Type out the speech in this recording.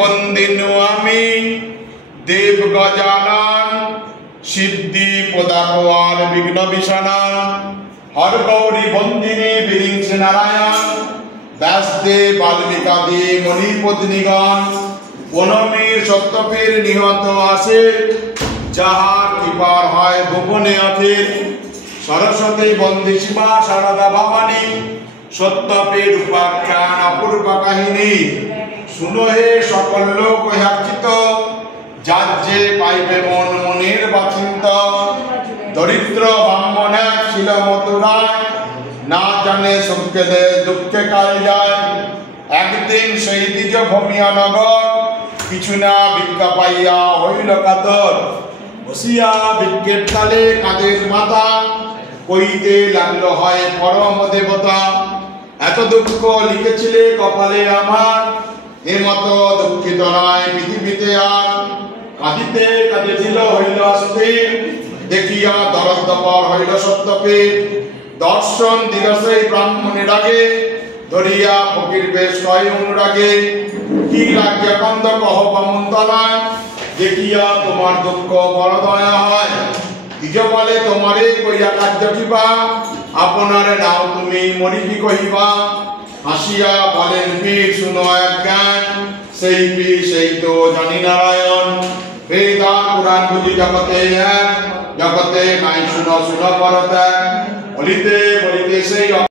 বন্দিনু আমি দেব গজানন সিদ্ধি পদাকওয়াল বিঘ্ন বিশানন হর গৌরী বন্দিনী বিরিংসি নারায়ণ ব্যাসদেব বাল্মিকাদি মণিপত্নীগণ বনমীর সত্যপীর নিহত আসে যাহার কৃপার হয় ভুবনে অখিল সরস্বতী বন্দী শিবা শারদা ভবানী সত্যপীর উপাখ্যান অপূর্ব কাহিনী শুনো হে সকল লোক হ্যাচিত যার যে পাইবে মন মনের বাচিন্ত দরিদ্র ব্রাহ্মণ ছিল মথুরায় না জানে সুখে দে দুঃখে কাল যায় একদিন সেই দ্বিজ ভূমিয়া নগর কিছু না ভিক্ষা পাইয়া হইল কাতর বসিয়া ভিক্ষের তালে কাদের মাথা কইতে লাগলো হয় পরম দেবতা এত দুঃখ লিখেছিলে কপালে আমার এ মতো দুঃখিত নয় পৃথিবীতে আর কাঁদিতে কাঁদিছিল হইল অস্থির দেখিয়া দরদপর হইল সত্যপীর দর্শন দিল সেই ব্রাহ্মণের আগে ধরিয়া ফকির বেশ কয় অনুরাগে কি লাগিয়া কন্দ কহ বামন্তলায় দেখিয়া তোমার দুঃখ বড় দয়া হয় দ্বিজ বলে তোমারে কইয়া কার্য কিবা আপনার নাও তুমি মরিবি কহিবা হাসিয়া বলেন পীর শুনো এক জ্ঞান সেই পীর সেই তো জানি নারায়ণ বেদা পুরাণ বুঝি জগতে এক জগতে নাই শুনো শুনো পরতে বলিতে বলিতে সেই